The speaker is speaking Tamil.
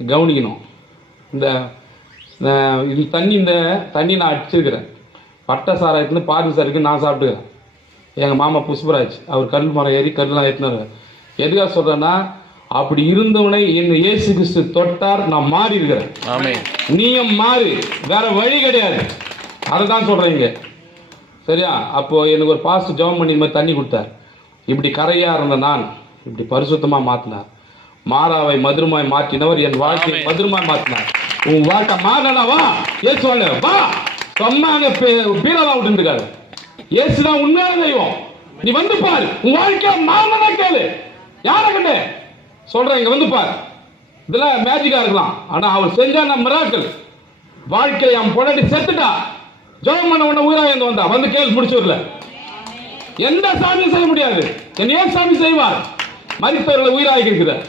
கவனிக்கணும். இந்த தண்ணி நான் அடிச்சிருக்கிறேன். பட்டை சாராயத்துலேருந்து பாதி சாருக்கு நான் சாப்பிட்டுக்கிறேன். எங்கள் மாமா புஷ்பராஜ் அவர் கல் மரம் ஏறி கல்லாம் ஏற்றினார். எதுக்காக சொல்கிறேன்னா, அப்படி இருந்தவனை என் இயேசு கிறிஸ்து தொட்டார், நான் மாறி இருக்கிறேன். நீயும் மாறி, வேற வழி கிடையாது. அதை தான் சொல்கிறீங்க, சரியா? அப்போது எனக்கு ஒரு பாஸ்ட் ஜெபம் பண்ணி மாதிரி தண்ணி கொடுத்தார். இப்படி கரையாக இருந்த நான் இப்படி பரிசுத்தமாக மாற்றினார். மாறாவை மதுரமாய் மாற்றினவர் என் வாழ்க்கையை மதுரமாய் மாற்றினார். உன் வாழ்க்கை மாறனா வா, ஏசு வாங்க வா. சொன்னாங்க பீரலாம் விட்டுருக்காரு. ஏசுதான் உண்மையான தெய்வம். நீ வந்து பாரு, உன் வாழ்க்கையை மாறனா கேளு. யாரை கண்டு சொல்றேன், இங்க வந்து பாரு. இதெல்லாம் மேஜிக்கா இருக்கலாம், ஆனா அவர் செஞ்சான மிராக்கிள். வாழ்க்கையை அவன் பொண்டாட்டி செத்துட்டா, ஜெபம் பண்ண உடனே உயிராக வந்தா, வந்து கேள்வி முடிச்சுடல. எந்த சாமியும் செய்ய முடியாது, என் ஏன் சாமி செய்வார்? மரித்தவர்களை உயிராகி இருக்கிறார்.